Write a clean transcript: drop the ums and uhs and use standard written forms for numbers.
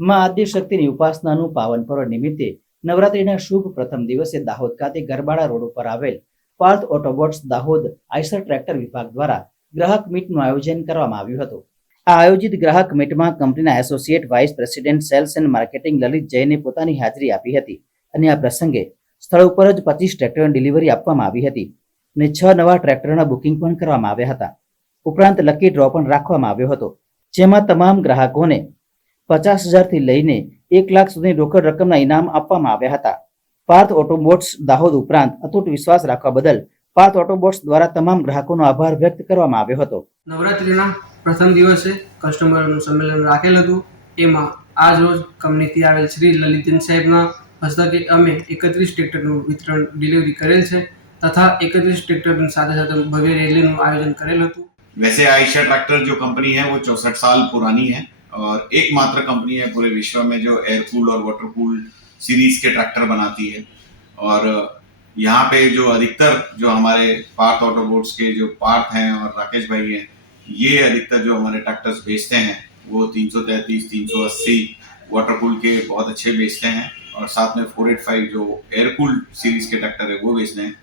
માં આદ્યશક્તિની ઉપાસનાનું પાવન પર્વ નિમિત્તે નવરાત્રીના શુભ પ્રથમ દિવસે દાહોદ ખાતે ગરબાડા રોડ ઉપર આવેલ પાર્થ ઓટોબોટ્સ દાહોદ આઈસર ટ્રેક્ટર વિભાગ દ્વારા ગ્રાહક મીટનું આયોજન કરવામાં આવ્યું હતું। આ આયોજિત ગ્રાહક મીટમાં કંપનીના associate vice president sales and marketing Lalit જૈને પોતાની હાજરી આપી હતી અને આ પ્રસંગે સ્થળ ઉપર જ 25 ટ્રેક્ટરોની ડિલિવરી આપવામાં આવી હતી અને 6 નવા ટ્રેક્ટરોના બુકિંગ પણ કરવામાં આવ્યા હતા। ઉપરાંત લકી ડ્રો પણ રાખવામાં આવ્યો હતો, જેમાં તમામ ગ્રાહકોને 50,000 થી લઈને 1 લાખ સુધીની રોકડ રકમના ઇનામ આપવામાં આવ્યા હતા। પાર્થ ઓટોબોટ્સ દાહોદ ઉપરાંત અતૂટ વિશ્વાસ રાખવા બદલ પાર્થ ઓટોબોટ્સ દ્વારા તમામ ગ્રાહકોનો આભાર વ્યક્ત કરવામાં આવ્યો હતો। નવરાત્રીના પ્રથમ દિવસે કસ્ટમરનું સંમેલન રાખેલ હતું। એમાં આજ રોજ કંપનીથી આવેલ શ્રી લલિતજન સાહેબના હસ્તકે અમે 31 ટ્રેક્ટરનું વિતરણ ડિલિવરી કરેલ છે તથા 31 ટ્રેક્ટરની સાથે સાથે ભવ્ય રેલીનું આયોજન કરેલ હતું। वैसे आयशर ट्रैक्टर जो कंपनी है वो 64 साल पुरानी है और एकमात्र कंपनी है पूरे विश्व में जो एयर कूल और वाटर कूल सीरीज के ट्रैक्टर बनाती है। और यहाँ पे जो अधिकतर जो हमारे पार्थ ऑटोबोट्स के जो पार्थ हैं और राकेश भाई हैं, ये अधिकतर जो हमारे ट्रैक्टर्स बेचते हैं वो 333, 380 वाटर कूल के बहुत अच्छे बेचते हैं और साथ में 485 जो एयर कूल सीरीज के ट्रैक्टर है वो बेचते हैं।